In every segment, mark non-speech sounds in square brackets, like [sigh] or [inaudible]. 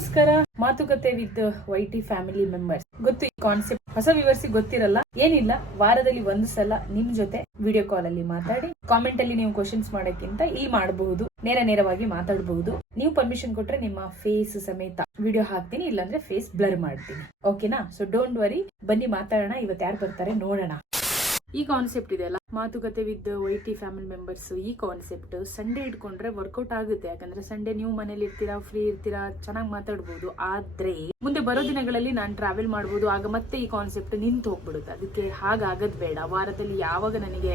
ನಮಸ್ಕಾರ. ಮಾತುಕತೆ with ವೈಟಿ family members. ಗೊತ್ತು ಈ ಕಾನ್ಸೆಪ್ಟ್ ಹೊಸ ವಿವರ್ಸಿ ಗೊತ್ತಿರಲ್ಲ. ಏನಿಲ್ಲ, ವಾರದಲ್ಲಿ ಒಂದು ಸಲ ನಿಮ್ ಜೊತೆ ವಿಡಿಯೋ ಕಾಲ್ ಅಲ್ಲಿ ಮಾತಾಡಿ ಕಾಮೆಂಟ್ ಅಲ್ಲಿ ನೀವು ಕ್ವಶನ್ಸ್ ಮಾಡೋಕ್ಕಿಂತ ಇಲ್ಲಿ ಮಾಡಬಹುದು. ನೇರ ನೇರವಾಗಿ ಮಾತಾಡಬಹುದು. ನೀವು ಪರ್ಮಿಷನ್ ಕೊಟ್ರೆ ನಿಮ್ಮ ಫೇಸ್ ಸಮೇತ ವಿಡಿಯೋ ಹಾಕ್ತೀನಿ, ಇಲ್ಲಾಂದ್ರೆ ಫೇಸ್ ಬ್ಲರ್ ಮಾಡ್ತೀನಿ. ಓಕೆನಾ ಸೊ ಡೋಂಟ್ ವರಿ ಬನ್ನಿ ಮಾತಾಡೋಣ. ಇವತ್ತು ಯಾರು ಬರ್ತಾರೆ ನೋಡೋಣ. ಈ ಕಾನ್ಸೆಪ್ಟ್ ಇದೆ ಅಲ್ಲ? ಮಾತುಕತೆ ವಿತ್ ವೈಟಿ ಫ್ಯಾಮಿಲಿ ಮೆಂಬರ್ಸ್ ಈ ಕಾನ್ಸೆಪ್ಟ್ ಸಂಡೇ ಇಟ್ಕೊಂಡ್ರೆ ವರ್ಕೌಟ್ ಆಗುತ್ತೆ. ಯಾಕಂದ್ರೆ ಸಂಡೇ ನೀವು ಮನೇಲಿ ಇರ್ತೀರಾ ಫ್ರೀ ಇರ್ತೀರಾ, ಚೆನ್ನಾಗಿ ಮಾತಾಡ್ಬೋದು. ಆದ್ರೆ ಮುಂದೆ ಬರೋ ದಿನಗಳಲ್ಲಿ ನಾನು ಟ್ರಾವೆಲ್ ಮಾಡ್ಬೋದು, ಆಗ ಮತ್ತೆ ಈ ಕಾನ್ಸೆಪ್ಟ್ ನಿಂತು ಹೋಗ್ಬಿಡುತ್ತೆ. ಅದಕ್ಕೆ ಹಾಗಾಗದ್ ಬೇಡ. ವಾರದಲ್ಲಿ ಯಾವಾಗ ನನಗೆ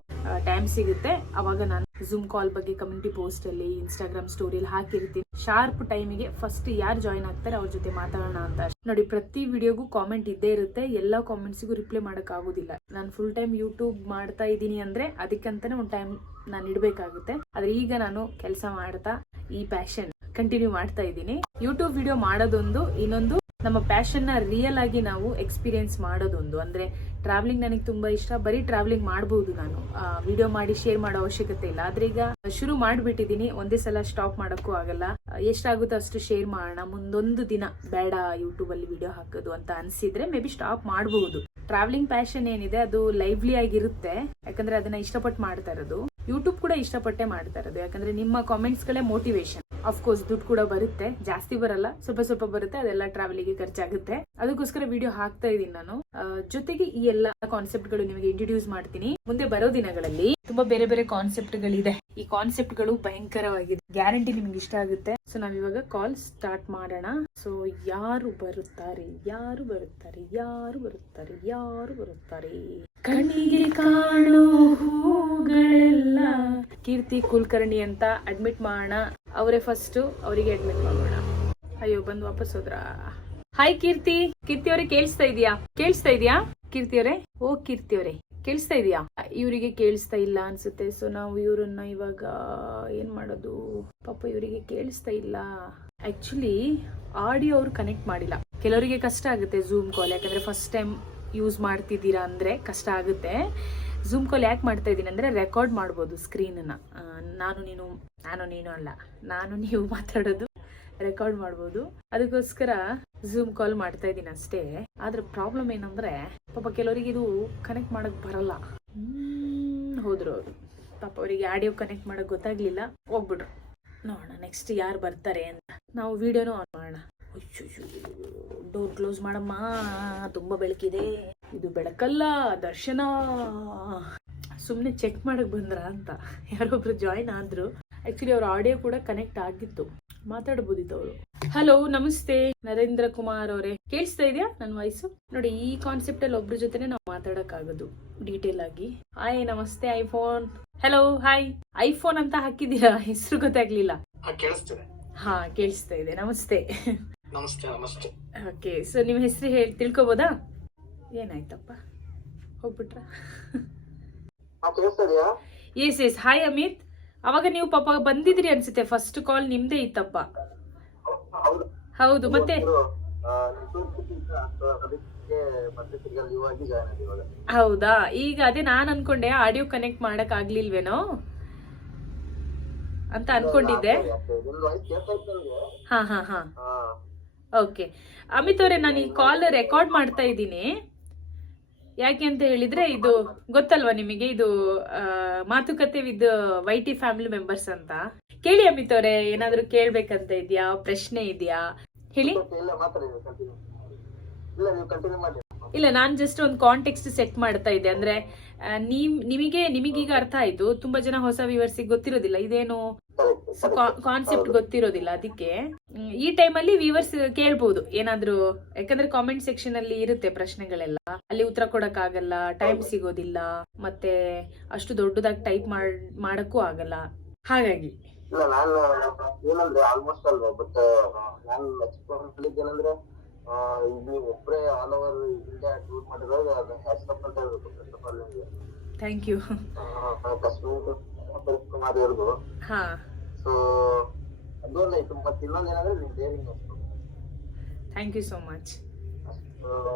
ಟೈಮ್ ಸಿಗುತ್ತೆ. ಅವಾಗ ನಾನು ಜೂಮ್ ಕಾಲ್ ಬಗ್ಗೆ ಕಮ್ಯುನಿಟಿ ಪೋಸ್ಟ್ ಅಲ್ಲಿ ಇನ್ಸ್ಟಾಗ್ರಾಮ್ ಸ್ಟೋರಿಯಲ್ಲಿ ಹಾಕಿರ್ತೀನಿ. ಶಾರ್ಪ್ ಟೈಮಿಗೆ ಫಸ್ಟ್ ಯಾರು ಜಾಯ್ನ್ ಆಗ್ತಾರೆ ಅವ್ರ ಜೊತೆ ಮಾತಾಡೋಣ ಅಂತ ನೋಡಿ, ಪ್ರತಿ ವಿಡಿಯೋಗೂ ಕಾಮೆಂಟ್ ಇದ್ದೇ ಇರುತ್ತೆ. ಎಲ್ಲ ಕಾಮೆಂಟ್ಸಿಗೂ ರಿಪ್ಲೈ ಮಾಡಕ್ ಆಗೋದಿಲ್ಲ. ನಾನು ಫುಲ್ ಟೈಮ್ ಯೂಟ್ಯೂಬ್ ಮಾಡ್ತಾ ಇದ್ದೀನಿ ಅಂದ್ರೆ ಅದಕ್ಕಂತಾನೆ ಒಂದು ಟೈಮ್ ನಾನು ಇಡಬೇಕಾಗುತ್ತೆ. ಆದ್ರೆ ಈಗ ನಾನು ಕೆಲಸ ಮಾಡ್ತಾ ಈ ಪ್ಯಾಷನ್ ಕಂಟಿನ್ಯೂ ಮಾಡ್ತಾ ಇದ್ದೀನಿ. ಯೂಟ್ಯೂಬ್ ವಿಡಿಯೋ ಮಾಡೋದೊಂದು, ಇನ್ನೊಂದು ನಮ್ಮ ಪ್ಯಾಷನ್ನ ರಿಯಲ್ ಆಗಿ ನಾವು ಎಕ್ಸ್ಪೀರಿಯನ್ಸ್ ಮಾಡೋದೊಂದು. ಅಂದ್ರೆ ಟ್ರಾವೆಲಿಂಗ್ ನನಗೆ ತುಂಬಾ ಇಷ್ಟ. ಬರೀ ಟ್ರಾವೆಲಿಂಗ್ ಮಾಡಬಹುದು ನಾನು. ವಿಡಿಯೋ ಮಾಡಿ ಶೇರ್ ಮಾಡೋ ಅವಶ್ಯಕತೆ ಇಲ್ಲ. ಆದ್ರೆ ಈಗ ಶುರು ಮಾಡಿಬಿಟ್ಟಿದ್ದೀನಿ ಒಂದೇ ಸಲ ಸ್ಟಾಪ್ ಮಾಡೋಕ್ಕೂ ಆಗಲ್ಲ. ಎಷ್ಟಾಗುತ್ತೋ ಅಷ್ಟು ಶೇರ್ ಮಾಡೋಣ. ಮುಂದೊಂದು ದಿನ ಬೇಡ ಯೂಟ್ಯೂಬಲ್ಲಿ ವಿಡಿಯೋ ಹಾಕೋದು ಅಂತ ಅನ್ಸಿದ್ರೆ ಮೇ ಬಿ ಸ್ಟಾಪ್ ಮಾಡಬಹುದು ಟ್ರಾವೆಲಿಂಗ್ ಪ್ಯಾಷನ್ ಏನಿದೆ, ಅದು ಲೈವ್ಲಿ ಆಗಿರುತ್ತೆ. ಯಾಕಂದ್ರೆ ಅದನ್ನ ಇಷ್ಟಪಟ್ಟು ಮಾಡ್ತಾ ಇರೋದು. ಯೂಟ್ಯೂಬ್ ಕೂಡ ಇಷ್ಟಪಟ್ಟೆ ಮಾಡ್ತಾ ಇರೋದು. ಯಾಕಂದ್ರೆ ನಿಮ್ಮ ಕಾಮೆಂಟ್ಸ್ ಗಳೇ ಮೋಟಿವೇಶನ್ ಅಫ್ಕೋರ್ಸ್ ದುಡ್ಡು ಕೂಡ ಬರುತ್ತೆ. ಜಾಸ್ತಿ ಬರಲ್ಲ. ಸ್ವಲ್ಪ ಸ್ವಲ್ಪ ಬರುತ್ತೆ. ಅದೆಲ್ಲ ಟ್ರಾವೆಲಿಗೆ ಖರ್ಚಾಗುತ್ತೆ. ಅದಕ್ಕೋಸ್ಕರ ವಿಡಿಯೋ ಹಾಕ್ತಾ ಇದ್ದೀನಿ ನಾನು. ಜೊತೆಗೆ ಈ ಎಲ್ಲ ಕಾನ್ಸೆಪ್ಟ್ಗಳು ನಿಮಗೆ ಇಂಟ್ರೊಡ್ಯೂಸ್ ಮಾಡ್ತೀನಿ. ಮುಂದೆ ಬರೋ ದಿನಗಳಲ್ಲಿ ತುಂಬಾ ಬೇರೆ ಬೇರೆ ಕಾನ್ಸೆಪ್ಟ್ ಗಳಿದೆ. ಈ ಕಾನ್ಸೆಪ್ಟ್ಗಳು ಭಯಂಕರವಾಗಿದೆ. ಗ್ಯಾರಂಟಿ ನಿಮ್ಗೆ ಇಷ್ಟ ಆಗುತ್ತೆ. ಸೊ ನಾವಿವಾಗ ಕಾಲ್ ಸ್ಟಾರ್ಟ್ ಮಾಡೋಣ. ಸೊ ಯಾರು ಬರುತ್ತಾರೆ? ಯಾರು ಬರುತ್ತಾರೆ? ಯಾರು ಬರುತ್ತಾರೆ? ಯಾರು ಬರುತ್ತಾರೆ? ಕಣ್ಣಿಗೆ ಕಾಣೋ ಹೂಗಳೆಲ್ಲ. ಕೀರ್ತಿ ಕುಲಕರ್ಣಿ ಅಂತ ಅಡ್ಮಿಟ್ ಮಾಡೋಣ. ಅವರೇ ಫಸ್ಟ್ ಅವರಿಗೆ ಅಡ್ಮಿಟ್ ಮಾಡೋಣ. ಅಯ್ಯೋ, ಬಂದು ವಾಪಸ್ ಹೋದ್ರ? ಹಾಯ್ ಕೀರ್ತಿ. ಕೀರ್ತಿ ಅವರೇ ಕೇಳಿಸ್ತಾ ಇದೆಯಾ? ಕೇಳಿಸ್ತಾ ಇದೆಯಾ? ಕೀರ್ತಿ ಅವರೇ? ಓ, ಕೀರ್ತಿ ಅವರೇ. ಕೇಳಿಸ್ತಾ ಇದೆಯಾ? ಇವರಿಗೆ ಕೇಳಿಸ್ತಾ ಇಲ್ಲ ಅನ್ಸುತ್ತೆ. ಸೊ ನಾವು ಇವರನ್ನ ಇವಾಗ ಏನ್ ಮಾಡೋದು? ಪಾಪ ಇವರಿಗೆ ಕೇಳಿಸ್ತಾ ಇಲ್ಲ. ಆಕ್ಚುಲಿ ಆಡಿಯೋ ಅವ್ರು ಕನೆಕ್ಟ್ ಮಾಡಿಲ್ಲ. ಕೆಲವರಿಗೆ ಕಷ್ಟ ಆಗುತ್ತೆ ಝೂಮ್ ಕಾಲ್ ಯಾಕಂದ್ರೆ ಫಸ್ಟ್ ಟೈಮ್ ಯೂಸ್ ಮಾಡ್ತಿದ್ದೀರಾ ಅಂದರೆ ಕಷ್ಟ ಆಗುತ್ತೆ. ಝೂಮ್ ಕಾಲ್ ಯಾಕೆ ಮಾಡ್ತಾ ಇದ್ದೀನಿ ಅಂದರೆ ರೆಕಾರ್ಡ್ ಮಾಡ್ಬೋದು ಸ್ಕ್ರೀನನ್ನು ನಾನು ನೀನು ನಾನು ನೀನು ಅಲ್ಲ. ನಾನು ನೀವು [laughs] ಮಾತಾಡೋದು ರೆಕಾರ್ಡ್ ಮಾಡ್ಬೋದು. ಅದಕ್ಕೋಸ್ಕರ ಝೂಮ್ ಕಾಲ್ ಮಾಡ್ತಾ ಇದ್ದೀನಿ ಅಷ್ಟೇ. ಆದ್ರೆ ಪ್ರಾಬ್ಲಮ್ ಏನಂದ್ರೆ, ಪಾಪ ಕೆಲವರಿಗೆ ಇದು ಕನೆಕ್ಟ್ ಮಾಡಕ್ ಬರಲ್ಲ. ಹೋದ್ರು ಅವರು. ಪಾಪ ಅವರಿಗೆ ಆಡಿಯೋ ಕನೆಕ್ಟ್ ಮಾಡಕ್ ಗೊತ್ತಾಗ್ಲಿಲ್ಲ, ಹೋಗ್ಬಿಟ್ರು. ನೋಡೋಣ ನೆಕ್ಸ್ಟ್ ಯಾರು ಬರ್ತಾರೆ ಅಂತ. ನಾವು ವಿಡಿಯೋನು ಆನ್ ಮಾಡೋಣ. ಡೋರ್ ಕ್ಲೋಸ್ ಮಾಡಮ್ಮ. ತುಂಬಾ ಬೆಳಕಿದೆ. ಇದು ಬೆಳಕಲ್ಲ ದರ್ಶನ. ಸುಮ್ಮನೆ ಚೆಕ್ ಮಾಡಕ್ ಬಂದ್ರ ಅಂತ. ಯಾರೊಬ್ರು ಜಾಯಿನ್ ಆದ್ರು. ಆಕ್ಚುಲಿ ಅವ್ರ ಆಡಿಯೋ ಕೂಡ ಕನೆಕ್ಟ್ ಆಗಿತ್ತು. ಮಾತಾಡಬಹುದಿತ್ತು ಅವರು ಹಲೋ ನಮಸ್ತೆ. ನರೇಂದ್ರ ಕುಮಾರ್ ಅವರೇ. ಕೇಳಿಸ್ತಾ ಇದೆಯಾ ನನ್ನ ವಾಯ್ಸು ನೋಡಿ ಈ ಕಾನ್ಸೆಪ್ಟ್ ಅಲ್ಲಿ ಒಬ್ರ ಜೊತೆನೆ ನಾವು ಮಾತಾಡಕ್ ಆಗೋದು ಡೀಟೇಲ್ ಆಗಿ. ಹಾಯ್ ನಮಸ್ತೆ ಐಫೋನ್ ಹಲೋ ಹಾಯ್ ಐಫೋನ್ ಅಂತ ಹಾಕಿದೀರಾ ಹೆಸರು ಗೊತ್ತಾಗ್ಲಿಲ್ಲ. ಹಾ ಕೇಳಿಸ್ತಾ ಇದೆ. ನಮಸ್ತೆ. ನಮಸ್ತೆ ನಮಸ್ತೆ. ಓಕೆ ಸೊ ನಿಮ್ಮ ಹೆಸರು ಹೇಳಿ ತಿಳ್ಕೊಬೋದಾ? ಏನಾಯ್ತಪ್ಪ? ಹೋಗ್ಬಿಟ್ರ? ಎಸ್ ಎಸ್ ಹಾಯ್ ಅಮಿತ್ ಅವಾಗ ನೀವು ಪಾಪ ಬಂದಿದ್ರಿ ಅನ್ಸುತ್ತೆ. ಫಸ್ಟ್ ಕಾಲ್ ನಿಮ್ದೇ ಇತ್ತಪ್ಪ. ಹೌದು. ಮತ್ತೆ? ಹೌದಾ ಈಗ ಅದೇ ನಾನ್ ಅನ್ಕೊಂಡೆ ಆಡಿಯೋ ಕನೆಕ್ಟ್ ಮಾಡಕ್ ಆಗ್ಲಿಲ್ವೇನೋ? ಅಂತ ಅನ್ಕೊಂಡಿದ್ದೆ. ಹಾ ಹಾ ಹಾ. ಓಕೆ ಅಮಿತ್ ಅವರೇ ನಾನು ಈ ಕಾಲ್ ರೆಕಾರ್ಡ್ ಮಾಡ್ತಾ ಇದ್ದೀನಿ. ಯಾಕೆ ಅಂತ ಹೇಳಿದ್ರೆ ಇದು ಗೊತ್ತಲ್ವಾ ನಿಮಗೆ? ಇದು ಮಾತುಕತೆ ವಿತ್ ವೈಟಿ ಫ್ಯಾಮಿಲಿ ಮೆಂಬರ್ಸ್ ಅಂತ. ಕೇಳಿ ಅಮಿತ್ ಅವರೇ ಏನಾದ್ರು ಕೇಳ್ಬೇಕಂತ ಇದೆಯಾ? ಪ್ರಶ್ನೆ ಇದೆಯಾ? ಹೇಳಿ. ಇಲ್ಲ ನಾನ್ ಜಸ್ಟ್ ಒಂದು ಕಾಂಟೆಕ್ಸ್ಟ್ ಸೆಟ್ ಮಾಡ್ತಾ ಇದ್ದೆ. ಅಂದ್ರೆ ನೀವ್ ನಿಮಗೆ ನಿಮಗೀಗ ಅರ್ಥ ಆಯ್ತು. ತುಂಬಾ ಜನ ಹೊಸ ವ್ಯೂವರ್ಸಿಗೆ ಗೊತ್ತಿರೋದಿಲ್ಲ. ಇದೇನು ಕಾನ್ಸೆಪ್ಟ್ ಗೊತ್ತಿರೋದಿಲ್ಲ ಅದಕ್ಕೆ. ಈ ಟೈಮಲ್ಲಿ ವ್ಯೂವರ್ಸ್ ಕೇಳ್ಬೋದು. ಏನಾದ್ರೂ ಯಾಕಂದ್ರೆ ಕಾಮೆಂಟ್ ಸೆಕ್ಷನ್ ಅಲ್ಲಿ ಇರುತ್ತೆ ಪ್ರಶ್ನೆಗಳೆಲ್ಲ. ಅಲ್ಲಿ ಉತ್ತರ ಕೊಡಕ್ ಆಗಲ್ಲ ಟೈಮ್ ಸಿಗೋದಿಲ್ಲ ಮತ್ತೆ ಅಷ್ಟು ದೊಡ್ಡದಾಗಿ ಟೈಪ್ ಮಾಡ್ ಮಾಡಕ್ಕೂ ಆಗಲ್ಲ. ಹಾಗಾಗಿ. ಇಲ್ಲ ನಾನು ಏನಂದ್ರೆ ಆಲ್ಮೋಸ್ಟ್ ಅಲ್ವಾ ಬಟ್ ನಾನು ನೆಕ್ಸ್ಟ್ ಏನಂದ್ರೆ ಆ, ಈಗ ನೀವು ಒಬ್ಬರೇ ಆಲ್ ಓವರ್ ಇಂಡಿಯಾ ಟೂರ್ ಮಾಡಿರೋದು ಅದು ಹ್ಯಾಟ್ಸ್ ಆಫ್ ಅಂತ ಹೇಳ್ಬೇಕು ಫಸ್ಟ್ ಆಫ್ ಆಲ್ ನಿಮಗೆ. ಥ್ಯಾಂಕ್ ಯು ಕಾಶ್ಮೀರ್ ಕುಮಾರ್ ಅವ್ರಿಗೂ ಹಾ. ಸೊ ಅದೊಂದು ಆಯ್ತು ಮತ್ತೆ ಇನ್ನೊಂದು ಏನಂದ್ರೆ ನೀವು daring thank you so much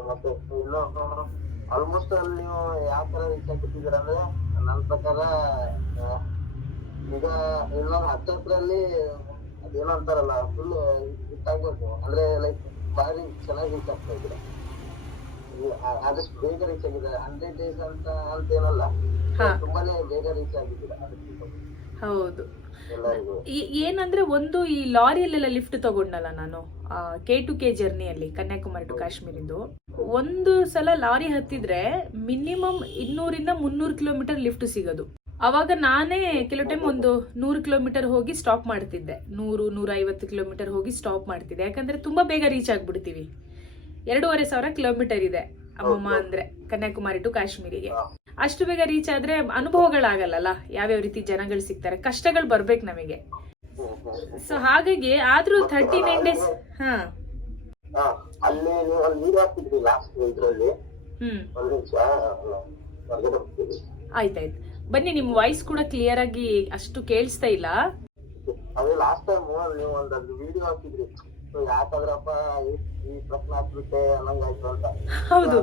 ಮತ್ತೆ ಇನ್ನೊಂದು ಆಲ್ಮೋಸ್ಟ್ ಅಲ್ಲಿ ನೀವು ಯಾವ ತರ ರೀಚ್ ಆಗಿದ್ದೀರ ಅಂದ್ರೆ ನನ್ನ ಪ್ರಕಾರ ಈಗ ಇನ್ನೊಂದು ಹತ್ತತ್ರದಲ್ಲಿ ಅದೇನೋ ಅಂತಾರಲ್ಲ ಫುಲ್ ಇಟ್ಟಾಗ್ಬೇಕು ಅಂದ್ರೆ ಲೈಕ್ ಬಾರಿ ಚೆನ್ನಾಗಿ ರೀಚ್ ಆಗ್ತಾ ಇದ್ರೆ ಆದಷ್ಟು ಬೇಗ ರೀಚ್ ಆಗಿದೆ ಹಂಡ್ರೆಡ್ ಡೇಸ್ ಅಂತ ಅಂತ ಏನಲ್ಲ. ತುಂಬಾನೇ ಬೇಗ ರೀಚ್ ಆಗಿದ್ದೀರಾ ಹೌದು ಏನಂದ್ರೆ ಒಂದು ಈ ಲಾರಿಯಲ್ಲೆಲ್ಲ ಲಿಫ್ಟ್ ತಗೊಂಡಲ್ಲ ನಾನು ಕೆ ಟು ಕೆ ಜರ್ನಿಯಲ್ಲಿ ಕನ್ಯಾಕುಮಾರಿ ಟು ಕಾಶ್ಮೀರಿಂದು. ಒಂದು ಸಲ ಲಾರಿ ಹತ್ತಿದ್ರೆ ಮಿನಿಮಮ್ ಇನ್ನೂರಿಂದ ಮುನ್ನೂರು ಕಿಲೋಮೀಟರ್ ಲಿಫ್ಟ್ ಸಿಗೋದು. ಅವಾಗ ನಾನೇ ಕೆಲವು ಟೈಮ್ ಒಂದು ನೂರು ಕಿಲೋಮೀಟರ್ ಹೋಗಿ ಸ್ಟಾಪ್ ಮಾಡ್ತಿದ್ದೆ. ನೂರು ನೂರ ಐವತ್ತು ಕಿಲೋಮೀಟರ್ ಹೋಗಿ ಸ್ಟಾಪ್ ಮಾಡ್ತಿದ್ದೆ. ಯಾಕಂದ್ರೆ ತುಂಬಾ ಬೇಗ ರೀಚ್ ಆಗ್ಬಿಡ್ತೀವಿ. ಎರಡೂವರೆ ಸಾವಿರ ಕಿಲೋಮೀಟರ್ ಇದೆ. ಅಮ್ಮಮ್ಮ ಅಂದ್ರೆ ಕನ್ಯಾಕುಮಾರಿ ಟು ಕಾಶ್ಮೀರಿಗೆ. ಅಷ್ಟು ಬೇಗ ರೀಚ್ ಆದ್ರೆ ಅನುಭವಗಳಾಗಲ್ಲಲ್ಲ? ಯಾವ್ಯಾವ ರೀತಿ ಜನಗಳು ಸಿಗ್ತಾರೆ? ಕಷ್ಟಗಳು ಬರ್ಬೇಕು ನಮಗೆ. ಸೊ ಹಾಗಾಗಿ ಆದ್ರೂ ಥರ್ಟಿ ನೈನ್ ಡೇಸ್ ಹಾ. ಅಲ್ಲಿ ನೀರು ಲಾಸ್ಟ್ ಇದ್ರಲ್ಲಿ? ಒಂದ್ ನಿಮಿಷ ಆಯ್ತಾಯ್ತು. ಬನ್ನಿ ನಿಮ್ ವಾಯ್ಸ್ ಕೂಡ ಕ್ಲಿಯರ್ ಆಗಿ ಅಷ್ಟು ಕೇಳಿಸ್ತಾ ಇಲ್ಲ. ಅದೇ ಲಾಸ್ಟ್ ಟೈಮ್ ನೀವು ಒಂದ್ ಅದು ವಿಡಿಯೋ ಹಾಕಿದ್ರಿ. So ಯಾಕಂದ್ರಪ್ಪ ಈ- ಈ ಪ್ರಶ್ನೆ ಹಾಕ್ಬಿಟ್ಟೆ ಅನ್ನಂಗಾಯ್ತು ಅಂತ. ಹೌದು.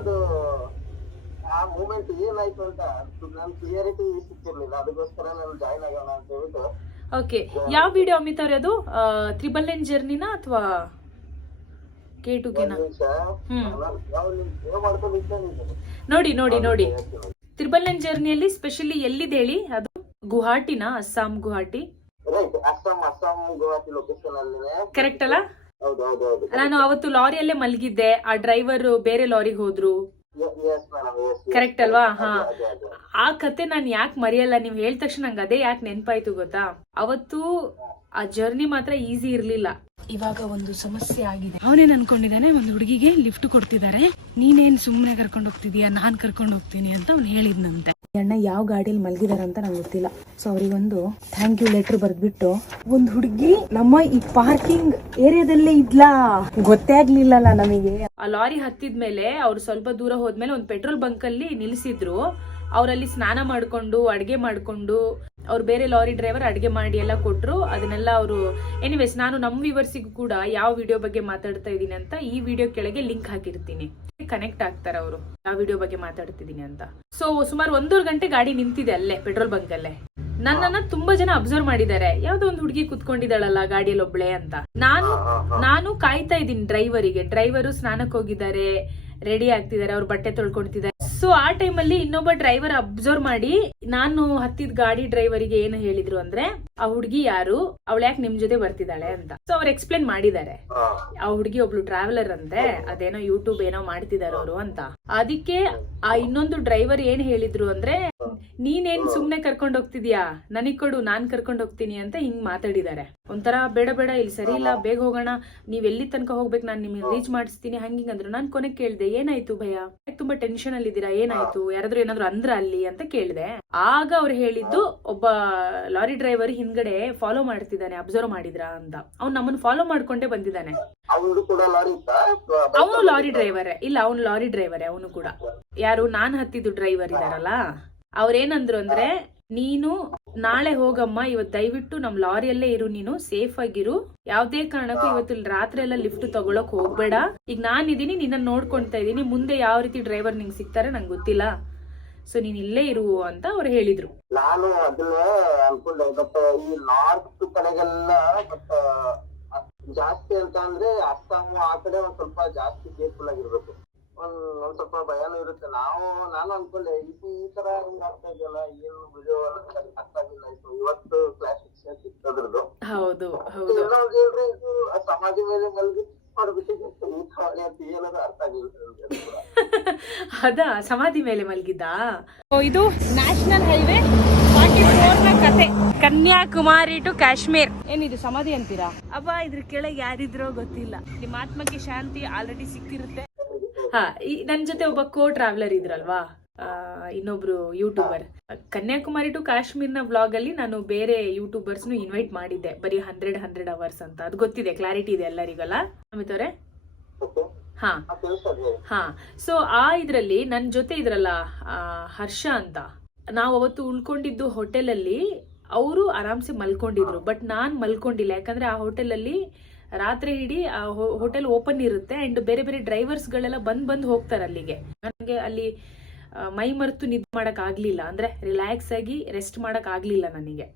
ಆ ಮೂಮೆಂಟ್ ಏನಾಯ್ತು ಅಂತ ನನ್ ಕ್ಲಿಯರಿಟಿ ಸಿಕ್ಕಿರ್ಲಿಲ್ಲ ಅದಕ್ಕೋಸ್ಕರ ನಾನು ಜಾಯ್ನ್ ಆಗೋಣ ಅಂತ ಹೇಳ್ಬಿಟ್ಟು. ಓಕೆ ಯಾವ ವಿಡಿಯೋ ಅಮಿತ್ ಅವ್ರೆ ಅದು ತ್ರಿಬಲ್ ನೈನ್ ಜರ್ನಿನಾ ಅಥವಾ ಕೆ ಟು ಕೆನ ನೋಡಿ ನೋಡಿ ನೋಡಿ. ತ್ರಿಬಲ್ ನೈನ್ ಜರ್ನಿಯಲ್ಲಿ ಸ್ಪೆಷಲಿ ಎಲ್ಲಿದೆ ಹೇಳಿ? ಅದು ಗುವಾಹಟಿನ? ಅಸ್ಸಾಂ ಗುವಾಹಟಿ? ಅಸ್ಸಾಂ ಅಸ್ಸಾಂ ಗುವಾಹಟಿ ಲೊಕೇಶನ್ ಅಲ್ಲಿ ಕರೆಕ್ಟ್ ಅಲ್ಲ? ಹೌದು ಹೌದು ಹೌದು. ನಾನು ಅವತ್ತು ಲಾರಿಯಲ್ಲೇ ಮಲಗಿದ್ದೆ. ಆ ಡ್ರೈವರ್ ಬೇರೆ ಲಾರಿಗೆ ಹೋದ್ರು. ಎಸ್ ಅಲ್ವಾ? ಹಾ. ಆ ಕತೆ ನಾನು ಯಾಕೆ ಮರೆಯಲ್ಲ? ನೀವು ಹೇಳಿದ ತಕ್ಷಣ ನಂಗೆ ಅದೇ ಯಾಕೆ ನೆನಪಾಯ್ತು ಗೊತ್ತಾ? ಅವತ್ತು ಆ ಜರ್ನಿ ಮಾತ್ರ ಈಸಿ ಇರ್ಲಿಲ್ಲ. ಇವಾಗ ಒಂದು ಸಮಸ್ಯೆ ಆಗಿದೆ. ಅವನೇನ್ ಅನ್ಕೊಂಡಿದ್ದಾನೆ ಒಂದು ಹುಡುಗಿಗೆ ಲಿಫ್ಟ್ ಕೊಡ್ತಿದ್ದಾರೆ. ನೀನೇನ್ ಸುಮ್ಮನೆ ಕರ್ಕೊಂಡು ಹೋಗ್ತಿದೀಯಾ? ನಾನ್ ಕರ್ಕೊಂಡು ಹೋಗ್ತೀನಿ ಅಂತ ಅವ್ನು ಹೇಳಿದ್ನಂತೆ. ಅಣ್ಣ ಯಾವ ಗಾಡಿಯಲ್ಲಿ ಮಲಗಿದಾರ ಅಂತ ನಂಗೆ ಗೊತ್ತಿಲ್ಲ. ಸೊ ಅವರಿಗೊಂದು ಥ್ಯಾಂಕ್ ಯು ಲೆಟರ್ ಬರ್ದ್ಬಿಟ್ಟು, ಒಂದು ಹುಡುಗಿ ನಮ್ಮ ಈ ಪಾರ್ಕಿಂಗ್ ಏರಿಯಾದಲ್ಲೇ ಇದ್ಲಾ? ಗೊತ್ತೇ ಆಗ್ಲಿಲ್ಲಲ್ಲ ನಮಗೆ. ಆ ಲಾರಿ ಹತ್ತಿದ್ಮೇಲೆ ಅವ್ರು ಸ್ವಲ್ಪ ದೂರ ಹೋದ್ಮೇಲೆ ಒಂದು ಪೆಟ್ರೋಲ್ ಬಂಕ್ ಅಲ್ಲಿ ನಿಲ್ಸಿದ್ರು. ಅವರಲ್ಲಿ ಸ್ನಾನ ಮಾಡ್ಕೊಂಡು, ಅಡ್ಗೆ ಮಾಡ್ಕೊಂಡು, ಅವ್ರು ಬೇರೆ ಲಾರಿ ಡ್ರೈವರ್ ಅಡುಗೆ ಮಾಡಿ ಎಲ್ಲ ಕೊಟ್ರು. ಅದನ್ನೆಲ್ಲ ಅವರು ಎನಿವೇಸ್ ನಾನು ನಮ್ಮ ವಿವರ್ಸಿಗೂ ಕೂಡ ಯಾವ ವಿಡಿಯೋ ಬಗ್ಗೆ ಮಾತಾಡ್ತಾ ಇದ್ದೀನಿ ಅಂತ ಈ ವಿಡಿಯೋ ಕೆಳಗೆ ಲಿಂಕ್ ಹಾಕಿರ್ತೀನಿ. ಕನೆಕ್ಟ್ ಆಗ್ತಾರೆ ಅವರು. ಆ ವಿಡಿಯೋ ಬಗ್ಗೆ ಮಾತಾಡ್ತಿದ್ದೀನಿ ಅಂತ. ಸೊ ಸುಮಾರು ಒಂದೂವರೆ ಗಂಟೆ ಗಾಡಿ ನಿಂತಿದೆ ಅಲ್ಲೇ, ಪೆಟ್ರೋಲ್ ಬಂಕ್ ಅಲ್ಲೇ. ನನ್ನನ್ನ ತುಂಬಾ ಜನ ಅಬ್ಸರ್ವ್ ಮಾಡಿದ್ದಾರೆ. ಯಾವ್ದೋ ಒಂದು ಹುಡುಗಿ ಕುತ್ಕೊಂಡಿದ್ದಾಳಲ್ಲ ಗಾಡಿಯಲ್ಲಿ ಒಬ್ಳೆ ಅಂತ. ನಾನು ನಾನು ಕಾಯ್ತಾ ಇದ್ದೀನಿ ಡ್ರೈವರಿಗೆ ಡ್ರೈವರು ಸ್ನಾನಕ್ಕೆ ಹೋಗಿದ್ದಾರೆ ರೆಡಿ ಆಗ್ತಿದ್ದಾರೆ, ಅವ್ರು ಬಟ್ಟೆ ತೊಳ್ಕೊಂತಿದ್ದಾರೆ ಸೊ ಆ ಟೈಮಲ್ಲಿ ಇನ್ನೊಬ್ಬ ಡ್ರೈವರ್ ಅಬ್ಸರ್ವ್ ಮಾಡಿ ನಾನು ಹತ್ತಿದ ಗಾಡಿ ಡ್ರೈವರಿಗೆ ಏನು ಹೇಳಿದ್ರು ಅಂದ್ರೆ ಆ ಹುಡುಗಿ ಯಾರು? ಅವಳು ಯಾಕೆ ನಿಮ್ ಜೊತೆ ಬರ್ತಿದ್ದಾಳೆ ಅಂತ. ಸೊ ಅವ್ರು ಎಕ್ಸ್ಪ್ಲೇನ್ ಮಾಡಿದ್ದಾರೆ. ಆ ಹುಡುಗಿ ಒಬ್ಳು ಟ್ರಾವೆಲರ್ ಅಂತೆ ಅದೇನೋ ಯೂಟ್ಯೂಬ್ ಏನೋ ಮಾಡ್ತಿದಾರೆ ಅವರು ಅಂತ. ಅದಕ್ಕೆ ಆ ಇನ್ನೊಂದು ಡ್ರೈವರ್ ಏನ್ ಹೇಳಿದ್ರು ಅಂದ್ರೆ ನೀನೇನ್ ಸುಮ್ನೆ ಕರ್ಕೊಂಡ್ ಹೋಗ್ತಿದ್ಯಾ? ನನಗ್ ಕೊಡು ನಾನ್ ಕರ್ಕೊಂಡ್ ಹೋಗ್ತೀನಿ ಅಂತ ಹಿಂಗ್ ಮಾತಾಡಿದ್ದಾರೆ. ಒಂಥರ ಬೇಡ ಬೇಡ ಇಲ್ಲಿ ಸರಿ ಇಲ್ಲ ಬೇಗ ಹೋಗೋಣ. ನೀವ್ ಎಲ್ಲಿ ತನಕ ಹೋಗ್ಬೇಕು? ನಾನು ನಿಮ್ಗೆ ರೀಚ್ ಮಾಡಿಸ್ತೀನಿ. ಹಂಗಿಂಗ್ ಅಂದ್ರು. ನಾನ್ ಕೊನೆಗೆ ಕೇಳ್ದೆ ಏನಾಯ್ತು ಭಯ? ಯಾಕ್ ತುಂಬಾ ಟೆನ್ಷನ್ ಅಲ್ಲಿ ಏನಾಯ್ತು? ಯಾರಾದ್ರೂ ಏನಾದ್ರು ಅಂದ್ರ ಅಲ್ಲಿ ಅಂತ ಕೇಳಿದೆ. ಆಗ ಅವ್ರು ಹೇಳಿದ್ದು ಒಬ್ಬ ಲಾರಿ ಡ್ರೈವರ್ ಹಿಂದ್ಗಡೆ ಫಾಲೋ ಮಾಡ್ತಿದ್ದಾನೆ ಅಬ್ಸರ್ವ್ ಮಾಡಿದ್ರಾ ಅಂತ. ಅವ್ನು ನಮ್ಮನ್ನ ಫಾಲೋ ಮಾಡ್ಕೊಂಡೇ ಬಂದಿದ್ದಾನೆ. ಅವನು ಲಾರಿ ಡ್ರೈವರ್. ಇಲ್ಲ ಅವನು ಲಾರಿ ಡ್ರೈವರ್ ಅವನು ಕೂಡ. ಯಾರು ನಾನ್ ಹತ್ತಿದ್ದು ಡ್ರೈವರ್ ಇದಾರಲ್ಲ ಅವ್ರೇನಂದ್ರು ಅಂದ್ರೆ ನೀನು ನಾಳೆ ಹೋಗಮ್ಮ, ಇವತ್ ದಯವಿಟ್ಟು ನಮ್ ಲಾರಿಯಲ್ಲೇ ಇರು, ನೀನು ಸೇಫ್ ಆಗಿರು. ಯಾವ್ದೇ ಕಾರಣಕ್ಕೂ ಇವತ್ತು ರಾತ್ರಿ ಎಲ್ಲ ಲಿಫ್ಟ್ ತಗೊಳಕ್ ಹೋಗ್ಬೇಡ. ಈಗ ನಾನ್ ಇದೀನಿ ನಿನ್ನ ನೋಡ್ಕೊಂತಾ ಇದೀನಿ. ಮುಂದೆ ಯಾವ ರೀತಿ ಡ್ರೈವರ್ ನಿಂಗ್ ಸಿಗ್ತಾರೆ ನಂಗೆ ಗೊತ್ತಿಲ್ಲ. ಸೊ ನೀನ್ ಇಲ್ಲೇ ಇರು ಅಂತ ಅವ್ರು ಹೇಳಿದ್ರು. ನಾನು ಅದನ್ನೇ ಅನ್ಕೊಂಡೆ. ಬಟ್ ಈ ನಾರ್ತ್ ಕಡೆಗೆಲ್ಲ ಬಟ್ ಜಾಸ್ತಿ ಅಂತ ಅಂದ್ರೆ ಅಸ್ಸಾಂ ಆ ಕಡೆ ಒಂದ್ ಸ್ವಲ್ಪ ಜಾಸ್ತಿ ಕೇರ್ಫುಲ್ ಆಗಿರ್ಬೇಕು. ಒಂದ್ ಒಂದ್ ಸ್ವಲ್ಪ ಭಯನೂ ಇರುತ್ತೆ. ನಾವು ನಾನು ಅನ್ಕೊಂಡೆ ಇದು ಈ ತರ ಹಿಂಗ್ ಆಗ್ತಾ ಇದೆಯಲ್ಲ ಏನು ವಿಡಿಯೋ ಅರ್ಥ ಆಗಿಲ್ಲ ಇದು ಇವತ್ತು ಕ್ಲಾಸಿಕ್ಸ್ ಸಿಕ್ತದ್ರದ್ದು? ಹೌದು ಹೌದು. ಹೇಳ್ರಿ ಇದು ಆ ಸಮಾಜ ಮೇಲೆ ಮಲಗಿ. ಅದ [laughs] ಸಮಾಧಿ ಮೇಲೆ ಮಲಗಿದ್ದ? ಇದು ನ್ಯಾಷನಲ್ ಹೈವೇ ಫಾರ್ಟಿ ಫೋರ್ನ ಕತೆ. ಕನ್ಯಾಕುಮಾರಿ ಟು ಕಾಶ್ಮೀರ್. ಏನಿದು ಸಮಾಧಿ ಅಂತೀರಾ? ಅಬ್ಬ ಇದ್ರ ಕೆಳಗೆ ಯಾರಿದ್ರೋ ಗೊತ್ತಿಲ್ಲ. ನಿಮ್ಮ ಆತ್ಮಕ್ಕೆ ಶಾಂತಿ ಆಲ್ರೆಡಿ ಸಿಕ್ಕಿರುತ್ತೆ. ಹಾ ಈ ನನ್ ಜೊತೆ ಒಬ್ಬ ಕೋ ಟ್ರಾವೆಲರ್ ಇದ್ರಲ್ವಾ ಇನ್ನೊಬ್ರು ಯೂಟ್ಯೂಬರ್ ಕನ್ಯಾಕುಮಾರಿ ಟು ಕಾಶ್ಮೀರ್ನ ವ್ಲಾಗ್ ಅಲ್ಲಿ ನಾನು ಬೇರೆ ಯೂಟ್ಯೂಬರ್ಸ್ ಇನ್ವೈಟ್ ಮಾಡಿದ್ದೆ. ಬರೀ ಹಂಡ್ರೆಡ್ ಹಂಡ್ರೆಡ್ ಅವರ್ಸ್ ಅಂತ. ಅದು ಗೊತ್ತಿದೆ ಕ್ಲಾರಿಟಿ ಇದೆ ಎಲ್ಲರಿಗಲ್ಲ? ಅಮಿತ್ ಅವರೇ? ಹಾ. ಹಾ. ಸೊ ಆ ಇದ್ರಲ್ಲಿ ನನ್ ಜೊತೆ ಇದ್ರಲ್ಲ ಹರ್ಷ ಅಂತ. ನಾವು ಅವತ್ತು ಉಳ್ಕೊಂಡಿದ್ದು ಹೋಟೆಲ್ ಅಲ್ಲಿ ಅವರು ಆರಾಮ್ಸೆ ಮಲ್ಕೊಂಡಿದ್ರು. ಬಟ್ ನಾನ್ ಮಲ್ಕೊಂಡಿಲ್ಲ. ಯಾಕಂದ್ರೆ ಆ ಹೋಟೆಲ್ ಅಲ್ಲಿ ರಾತ್ರಿ ಇಡೀ, ಆ ಹೋಟೆಲ್ ಓಪನ್ ಇರುತ್ತೆ ಅಂಡ್ ಬೇರೆ ಬೇರೆ ಡ್ರೈವರ್ಸ್ ಗಳೆಲ್ಲ ಬಂದ್ ಬಂದ್ ಹೋಗ್ತಾರೆ ಅಲ್ಲಿಗೆ. ನನಗೆ ಅಲ್ಲಿ ಮೈ ಮರೆತು ನಿದ್ದೆ ಮಾಡಕ್ ಆಗ್ಲಿಲ್ಲ. ಅಂದ್ರೆ ರಿಲ್ಯಾಕ್ಸ್ ಆಗಿ ರೆಸ್ಟ್ ಮಾಡಕ್ ಆಗ್ಲಿಲ್ಲ ನನಗೆ.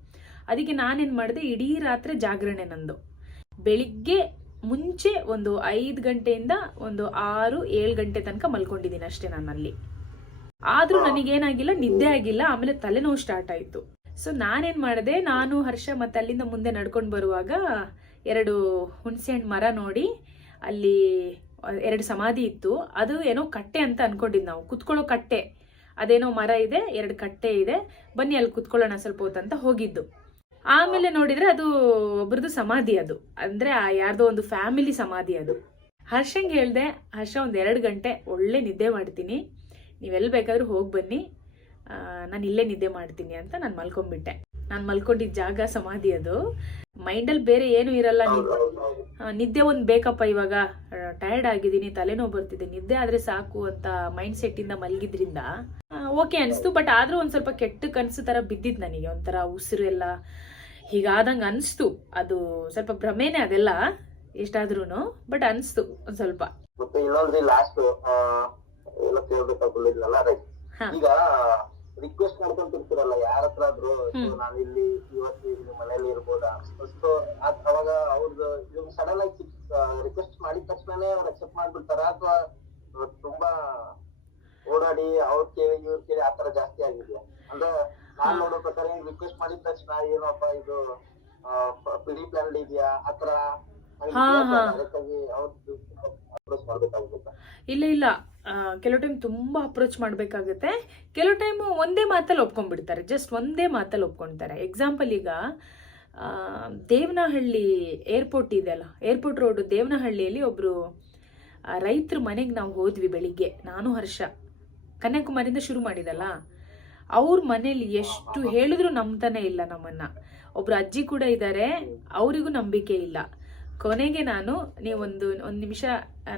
ಅದಕ್ಕೆ ನಾನೇನ್ ಮಾಡಿದೆ, ಇಡೀ ರಾತ್ರಿ ಜಾಗರಣೆ ನಂದು. ಬೆಳಿಗ್ಗೆ ಮುಂಚೆ ಒಂದು ಐದು ಗಂಟೆಯಿಂದ ಒಂದು ಆರು, ಏಳು ಗಂಟೆ ತನಕ ಮಲ್ಕೊಂಡಿದ್ದೀನಿ ಅಷ್ಟೇ ನಾನು ಅಲ್ಲಿ ಆದ್ರೂ ನನಗೇನಾಗಿಲ್ಲ, ನಿದ್ದೆ ಆಗಿಲ್ಲ, ಆಮೇಲೆ ತಲೆನೋವು ಸ್ಟಾರ್ಟ್ ಆಯ್ತು. ಸೊ ನಾನೇನ್ ಮಾಡಿದೆ, ನಾನು ಹರ್ಷ ಮತ್ತೆ ಅಲ್ಲಿಂದ ಮುಂದೆ ನಡ್ಕೊಂಡು ಬರುವಾಗ ಎರಡು ಹುಣಸೆಹಣ್ಣು ಮರ ನೋಡಿ ಅಲ್ಲಿ ಎರಡು ಸಮಾಧಿ ಇತ್ತು. ಅದು ಏನೋ ಕಟ್ಟೆ ಅಂತ ಅನ್ಕೊಂಡಿದ್ ನಾವು. ಕುತ್ಕೊಳ್ಳೋ ಕಟ್ಟೆ. ಅದೇನೋ ಮರ ಇದೆ, ಎರಡು ಕಟ್ಟೆ ಇದೆ. ಬನ್ನಿ ಅಲ್ಲಿ ಕುತ್ಕೊಳ್ಳೋಣ ಸ್ವಲ್ಪ ಹೊತ್ತು ಅಂತ ಹೋಗಿದ್ದು. ಆಮೇಲೆ ನೋಡಿದ್ರೆ ಅದು ಒಬ್ರದ್ದು ಸಮಾಧಿ ಅದು. ಅಂದ್ರೆ ಆ ಯಾರ್ದೋ ಒಂದು ಫ್ಯಾಮಿಲಿ ಸಮಾಧಿ ಅದು. ಹರ್ಷಂಗೆ ಹೇಳ್ದೆ, ಹರ್ಷ, ಒಂದು ಎರಡು ಗಂಟೆ ಒಳ್ಳೆ ನಿದ್ದೆ ಮಾಡ್ತೀನಿ. ನೀವೆಲ್ಲಿ ಬೇಕಾದರೂ ಹೋಗಿ ಬನ್ನಿ. ನಾನು ಇಲ್ಲೇ ನಿದ್ದೆ ಮಾಡ್ತೀನಿ ಅಂತ ನಾನು ಮಲ್ಕೊಂಡ್ಬಿಟ್ಟೆ. ನಾನು ಮಲ್ಕೊಂಡಿದ್ದ ಜಾಗ ಸಮಾಧಿ ಅದು. ಮೈಂಡಲ್ಲಿ ಬೇರೆ ಏನೂ ಇರಲ್ಲ ನಿದ್ದೆ ನಿದ್ದೆ ಒಂದು ಬೇಕಪ್ಪ ಇವಾಗ. ಟಯರ್ಡ್ ಆಗಿದ್ದೀನಿ ತಲೆನೋವು ಬರ್ತಿದೆ. ನಿದ್ದೆ ಆದ್ರೆ ಸಾಕು ಅಂತ ಮೈಂಡ್ ಸೆಟ್ ಇಂದ ಮಲಗಿದ್ರಿಂದ ಓಕೆ ಅನಿಸ್ತು ಬಟ್ ಆದ್ರೂ ಒಂದ್ ಸ್ವಲ್ಪ ಕೆಟ್ಟ ಕನಸು ತರ ಬಿದ್ದಿದ್ ನನಗೆ. ಒಂಥರ ಉಸಿರು ಎಲ್ಲ ಹೀಗಾದಂಗ ಅನಿಸ್ತು. ಅದು ಸ್ವಲ್ಪ ಭ್ರಮೇನೆ ಅದೆಲ್ಲ ಎಷ್ಟಾದ್ರೂನು ಬಟ್ ಅನಿಸ್ತು ಒಂದ್ ಸ್ವಲ್ಪ. ಲಾಸ್ಟ್. ಈಗ ರಿಕ್ವೆಸ್ಟ್ ಮಾಡ್ಕೊಂತಿರ್ತೀರಲ್ಲ ಯಾರ ಹತ್ರ ಆದ್ರೂ. ನಾನು ಇಲ್ಲಿ ಇವತ್ತು ಇಲ್ಲಿ ಮನೇಲಿ ಇರ್ಬೋದಾ? ಸೊ ಅವಾಗ ಅವ್ರದ್ದು ಇವಾಗ ಸಡನ್ ಆಗಿ ರಿಕ್ವೆಸ್ಟ್ ಮಾಡಿದ ತಕ್ಷಣನೇ ಅವ್ರು ಅಕ್ಸೆಪ್ಟ್ ಮಾಡ್ಬಿಡ್ತಾರ? ಅಥವಾ ತುಂಬಾ ಓಡಾಡಿ ಅವ್ರ ಕೇಳಿ ಇವ್ರ ಕೇಳಿ ಆತರ ಜಾಸ್ತಿ ಆಗಿದೆಯಾ? ಅಂದ್ರೆ ನಾನ್ ನೋಡೋ ಪ್ರಕಾರ ರಿಕ್ವೆಸ್ಟ್ ಮಾಡಿದ ತಕ್ಷಣ ಏನಪ್ಪ ಇದು ಪ್ರೀ ಪ್ಲಾನ್ ಇದೆಯಾ? ಆತರ ಅವ್ರದ್ದು ಮಾಡ್ಬೇಕಾಗುತ್ತೆ ಇಲ್ಲ ಇಲ್ಲ. ಕೆಲವು ಟೈಮ್ ತುಂಬ ಅಪ್ರೋಚ್ ಮಾಡಬೇಕಾಗುತ್ತೆ. ಕೆಲವು ಟೈಮು ಒಂದೇ ಮಾತಲ್ಲಿ ಒಪ್ಕೊಂಡ್ಬಿಡ್ತಾರೆ. ಜಸ್ಟ್ ಒಂದೇ ಮಾತಲ್ಲಿ ಒಪ್ಕೊಳ್ತಾರೆ ಎಕ್ಸಾಂಪಲ್ ಈಗ ದೇವನಹಳ್ಳಿ ಏರ್ಪೋರ್ಟ್ ಇದೆಯಲ್ಲ ಏರ್ಪೋರ್ಟ್ ರೋಡು ದೇವನಹಳ್ಳಿಯಲ್ಲಿ ಒಬ್ಬರು ರೈತರ ಮನೆಗೆ ನಾವು ಹೋದ್ವಿ ಬೆಳಿಗ್ಗೆ. ನಾನು, ಹರ್ಷ. ಕನ್ಯಾಕುಮಾರಿಯಿಂದ ಶುರು ಮಾಡಿದಲ್ಲ? ಅವ್ರ ಮನೇಲಿ ಎಷ್ಟು ಹೇಳಿದ್ರು ನಂಬ್ತಾನೆ ಇಲ್ಲ ನಮ್ಮನ್ನ. ಒಬ್ರು ಅಜ್ಜಿ ಕೂಡ ಇದ್ದಾರೆ ಅವರಿಗೂ ನಂಬಿಕೆ ಇಲ್ಲ. ಕೊನೆಗೆ ನಾನು ನೀವೊಂದು ಒಂದು ನಿಮಿಷ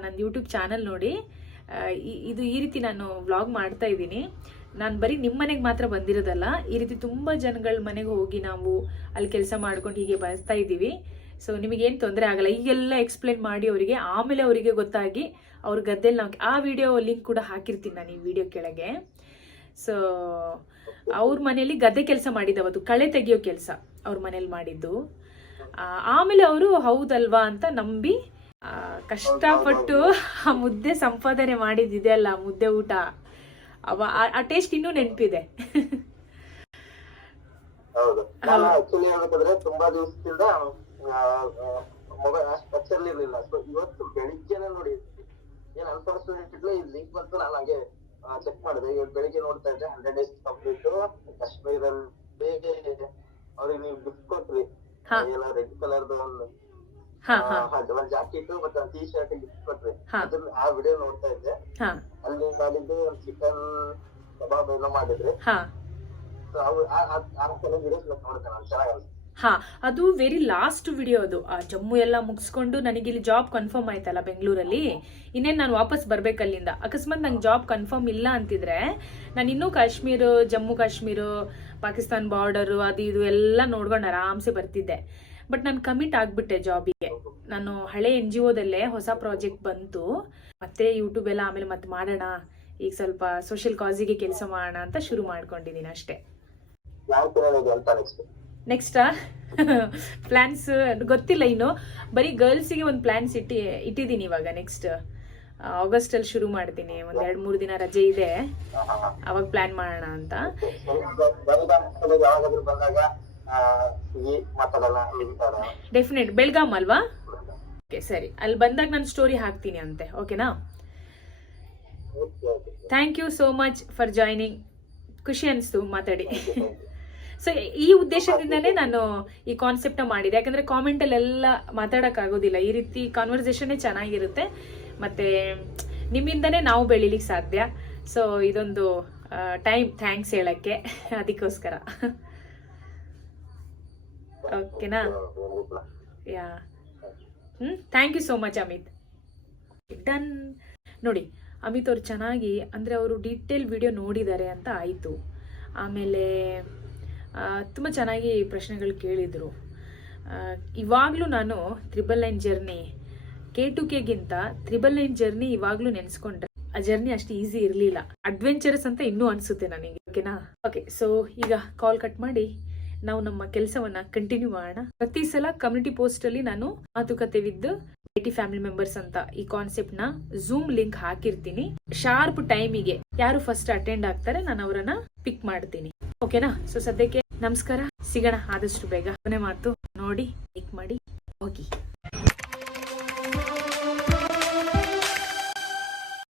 ನನ್ನ ಯೂಟ್ಯೂಬ್ ಚಾನಲ್ ನೋಡಿ. ಇದು ಈ ರೀತಿ ನಾನು ವ್ಲಾಗ್ ಮಾಡ್ತಾ ಇದ್ದೀನಿ. ನಾನು ಬರೀ ನಿಮ್ಮ ಮನೆಗೆ ಮಾತ್ರ ಬಂದಿರೋದಲ್ಲ, ಈ ರೀತಿ ತುಂಬ ಜನಗಳ ಮನೆಗೆ ಹೋಗಿ ನಾವು ಅಲ್ಲಿ ಕೆಲಸ ಮಾಡ್ಕೊಂಡು ಹೀಗೆ ಬರ್ತಾ ಇದ್ದೀವಿ. ಸೊ ನಿಮಗೇನು ತೊಂದರೆ ಆಗಲ್ಲ. ಈಗೆಲ್ಲ ಎಕ್ಸ್ಪ್ಲೇನ್ ಮಾಡಿ ಅವರಿಗೆ, ಆಮೇಲೆ ಅವರಿಗೆ ಗೊತ್ತಾಗಿ ಅವ್ರ ಗದ್ದೆಲಿ ನಾವು ಆ ವಿಡಿಯೋ ಲಿಂಕ್ ಕೂಡ ಹಾಕಿರ್ತೀನಿ ನಾನು ಈ ವಿಡಿಯೋ ಕೆಳಗೆ. ಸೊ ಅವ್ರ ಮನೇಲಿ ಗದ್ದೆ ಕೆಲಸ ಮಾಡಿದವತ್ತು ಕಳೆ ತೆಗಿಯೋ ಕೆಲಸ ಅವ್ರ ಮನೇಲಿ ಮಾಡಿದ್ದು. ಆಮೇಲೆ ಅವರು ಹೌದಲ್ವಾ ಅಂತ ನಂಬಿ ಕಷ್ಟಪಟ್ಟು ಆ ಮುದ್ದೆ ಸಂಪಾದನೆ ಮಾಡಿದ್ದಿದೆ ಅಲ್ಲ ಮುದ್ದೆ ಊಟ. ಅವ ಆ- ಟೇಸ್ಟ್ ಇನ್ನೂ ನೆನಪಿದೆ. ಹೌದು. ನಾನು ಆಕ್ಚುಲಿ ಹೇಳ್ಬೇಕಂದ್ರೆ ತುಂಬಾ ದಿವಸದಿಂದ ಮೊಬೈಲ್ ಅಷ್ಟು ಟಚ್ ಅಲ್ಲಿ ಇರ್ಲಿಲ್ಲ. ಸೊ ಇವತ್ತು ಬೆಳಿಗ್ಗೆನೆ ನೋಡಿ ಏನ್ ಅನ್ಫಾರ್ಚುನೇಟ್ ಇಲ್ಲ ಈ ಲಿಂಕ್ ಬಂತು ನಾನು ಹಂಗೆ ಚೆಕ್ ಮಾಡಿದೆ. ಇವತ್ತು ಬೆಳಿಗ್ಗೆ ನೋಡ್ತಾ ಇದ್ದೆ ಹಂಡ್ರೆಡ್ ಡೇಸ್ ಕಂಪ್ಲೀಟ್ ಕಾಶ್ಮೀರಲ್ಲಿ ಅವ್ರಿಗೆ ನೀವು ಗಿಫ್ಟ್ ಕೊಟ್ರಿ. ಎಲ್ಲ ರೆಡ್ ಕಲರ್ದು ಒಂದು ಒಂದ್ ಜಾಕೆಟ್ ಮತ್ತೆ ಒಂದ್ ಟೀ ಶರ್ಟ್ ಗಿಫ್ಟ್ ಕೊಟ್ರಿ ಆ ವಿಡಿಯೋ ನೋಡ್ತಾ ಇದ್ದೆ. ಹಾ. ಅಲ್ಲಿ ಮಾಡಿದ್ದು ಚಿಕನ್ ಕಬಾಬ್ ಏನೋ ಮಾಡಿದ್ರಿ ಹಾ. ಅದು ವೆರಿ ಲಾಸ್ಟ್ ವಿಡಿಯೋ ಅದು. ಆ ಜಮ್ಮು ಎಲ್ಲ ಮುಗಿಸ್ಕೊಂಡು ನನಗೆ ಇಲ್ಲಿ ಜಾಬ್ ಕನ್ಫರ್ಮ್ ಆಯ್ತಲ್ಲ ಬೆಂಗಳೂರಲ್ಲಿ. ಇನ್ನೇನು ನಾನು ವಾಪಸ್ ಬರ್ಬೇಕಲ್ಲಿಂದ ಅಕಸ್ಮಾತ್ ನಂಗೆ ಜಾಬ್ ಕನ್ಫರ್ಮ್ ಇಲ್ಲ ಅಂತಿದ್ರೆ ನಾನು ಇನ್ನೂ ಕಾಶ್ಮೀರ್ ಜಮ್ಮು ಕಾಶ್ಮೀರ್ ಪಾಕಿಸ್ತಾನ್ ಬಾರ್ಡರ್ ಅದು ಇದು ಎಲ್ಲ ನೋಡ್ಕೊಂಡು ಆರಾಮ್ಸೆ ಬರ್ತಿದ್ದೆ. ಬಟ್ ನಾನು ಕಮಿಟ್ ಆಗ್ಬಿಟ್ಟೆ ಜಾಬಿಗೆ ನಾನು ಹಳೆ ಎನ್ ಜಿ ಒದಲ್ಲೇ ಹೊಸ ಪ್ರಾಜೆಕ್ಟ್ ಬಂತು. ಮತ್ತೆ ಯೂಟ್ಯೂಬ್ ಎಲ್ಲ ಆಮೇಲೆ ಮತ್ತೆ ಮಾಡೋಣ ಈಗ ಸ್ವಲ್ಪ ಸೋಷಿಯಲ್ ಕಾಸಿಗೆ ಕೆಲಸ ಮಾಡೋಣ ಅಂತ ಶುರು ಮಾಡ್ಕೊಂಡಿದ್ದೀನಿ ಅಷ್ಟೇ. ನೆಕ್ಸ್ಟ್ ಪ್ಲಾನ್ಸ್ [laughs] ಗೊತ್ತಿಲ್ಲ ಇನ್ನು. ಬರೀ ಗರ್ಲ್ಸಿಗೆ ಒಂದು ಪ್ಲಾನ್ಸ್ ಇಟ್ಟಿ ಇಟ್ಟಿದ್ದೀನಿ ಇವಾಗ ನೆಕ್ಸ್ಟ್ ಆಗಸ್ಟ್ ಅಲ್ಲಿ ಶುರು ಮಾಡ್ತೀನಿ. ಒಂದ್ ಎರಡ್ ಮೂರ್ ದಿನ ರಜೆ ಇದೆ. ಅವಾಗ ಪ್ಲಾನ್ ಮಾಡೋಣ ಅಂತ. ಡೆಫಿನೆಟ್ ಬೆಳ್ಗಾಮ್ ಅಲ್ವಾ? ಓಕೆ ಸರಿ. ಅಲ್ಲಿ ಬಂದಾಗ ನಾನು ಸ್ಟೋರಿ ಹಾಕ್ತೀನಿ ಅಂತೆ. ಓಕೆನಾ okay okay thank you so much for joining ಖುಷಿ ಅನಿಸ್ತು ಮಾತಾಡಿ. ಸೊ ಈ ಉದ್ದೇಶದಿಂದನೇ ನಾನು ಈ ಕಾನ್ಸೆಪ್ಟ್ ಮಾಡಿದೆ. ಯಾಕಂದ್ರೆ ಕಾಮೆಂಟ್ ಮಾತಾಡೋಕ್ಕಾಗೋದಿಲ್ಲ ಈ ರೀತಿ ಕಾನ್ವರ್ಸೇಷನ್ ಚೆನ್ನಾಗಿರುತ್ತೆ. ಮತ್ತೆ ನಿಮ್ಮಿಂದನೇ ನಾವು ಬೆಳಿಲಿಕ್ಕೆ ಸಾಧ್ಯ. ಸೊ ಇದೊಂದು ಟೈಮ್ ಥ್ಯಾಂಕ್ಸ್ ಹೇಳಕ್ಕೆ. ಅದಕ್ಕೋಸ್ಕರ. ಓಕೆನಾ yeah hmm thank you so much Amit done ನೋಡಿ ಅಮಿತ್ ಅವ್ರು ಚೆನ್ನಾಗಿ, ಅಂದರೆ ಅವರು ಡೀಟೇಲ್ ವಿಡಿಯೋ ನೋಡಿದ್ದಾರೆ ಅಂತ ಆಯಿತು. ಆಮೇಲೆ ತುಂಬ ಚೆನ್ನಾಗಿ ಪ್ರಶ್ನೆಗಳು ಕೇಳಿದರು. ಇವಾಗಲೂ ನಾನು triple nine journey K to ಕೆಗಿಂತ triple nine journey ಇವಾಗಲೂ ನೆನೆಸ್ಕೊಂಡ್ರೆ ಆ ಜರ್ನಿ ಅಷ್ಟು ಈಸಿ ಇರಲಿಲ್ಲ. ಅಡ್ವೆಂಚರಸ್ ಅಂತ ಇನ್ನೂ ಅನಿಸುತ್ತೆ ನನಗೆ. ಓಕೆನಾ ಓಕೆ ಸೊ ಈಗ ಕಾಲ್ ಕಟ್ ಮಾಡಿ. ನಾವು ನಮ್ಮ ಕೆಲಸವನ್ನ ಕಂಟಿನ್ಯೂ ಮಾಡೋಣ. ಪ್ರತಿ ಸಲ ಕಮ್ಯುನಿಟಿ ಪೋಸ್ಟ್ ಅಲ್ಲಿ ನಾನು ಮಾತುಕತೆ ವಿದ್ ಐಟಿ ಫ್ಯಾಮಿಲಿ ಮೆಂಬರ್ಸ್ ಅಂತ ಈ ಕಾನ್ಸೆಪ್ಟ್ನ ಝೂಮ್ ಲಿಂಕ್ ಹಾಕಿರ್ತೀನಿ. ಶಾರ್ಪ್ ಟೈಮಿಗೆ ಯಾರು ಫಸ್ಟ್ ಅಟೆಂಡ್ ಆಗ್ತಾರೆ ನಾನು ಅವರನ್ನ ಪಿಕ್ ಮಾಡ್ತೀನಿ. ಓಕೆನಾ ಸೊ ಸದ್ಯಕ್ಕೆ ನಮಸ್ಕಾರ. ಸಿಗೋಣ ಆದಷ್ಟು ಬೇಗ. ಮನೆ ಮಾತು ನೋಡಿ ಪಿಕ್ ಮಾಡಿ. ಹೋಗಿ